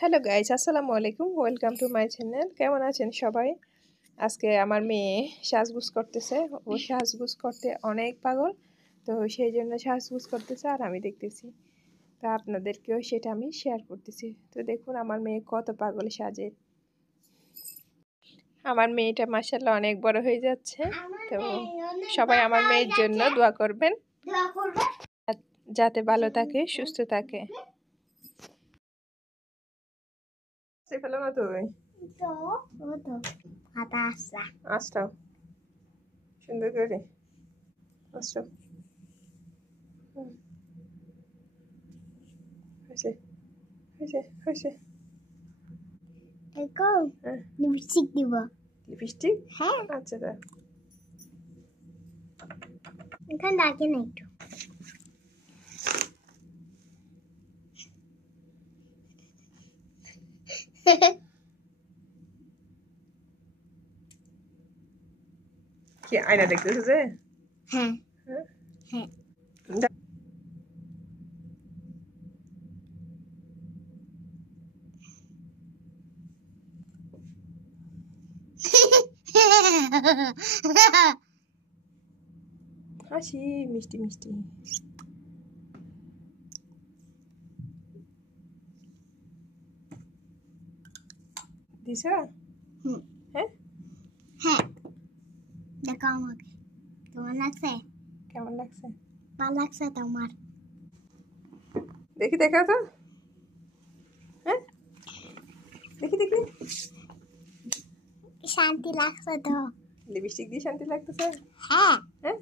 Hello guys, আসসালামু আলাইকুম। Welcome to my channel. কেমন আছেন সবাই? আজকে আমার মেয়ে সাজগুজ করতেছে। ও সাজগুজ করতে অনেক পাগল, তো সেই জন্য সাজগুজ করতেছে আর আমি দেখতেছি। তা আপনাদেরকেও সেটা আমি শেয়ার করতেছি। তো দেখুন আমার মেয়ে কত পাগল সাজে। আমার মেয়েটা মাশাআল্লাহ অনেক বড় হয়ে যাচ্ছে। তো সবাই আমার মেয়ের জন্য দোয়া করবেন যাতে ভালো থাকে, সুস্থ থাকে। ফেলো না তুই আসটাও সুন্দর করে আসটাও হয়েছে হয়েছে হয়েছে। লিপস্টিক দিব। লিপস্টিক? হ্যাঁ, আচ্ছা দা। এখানে লাগে না একটু। কি আয়না দেখতেছো যে? হ্যাঁ হ্যাঁ হ্যাঁ। হাসি মিষ্টি মিষ্টি। দিছ? হ্যাঁ হ্যাঁ, দেখো আমাকে কেমন লাগছে? কেমন লাগছে? ভালো লাগছে তোমার? দেখি দেখা তো। হ্যাঁ দেখি দেখি। শান্তি লাগছে তো? লিপস্টিক দিয়ে শান্তি লাগতেছে? হ্যাঁ হ্যাঁ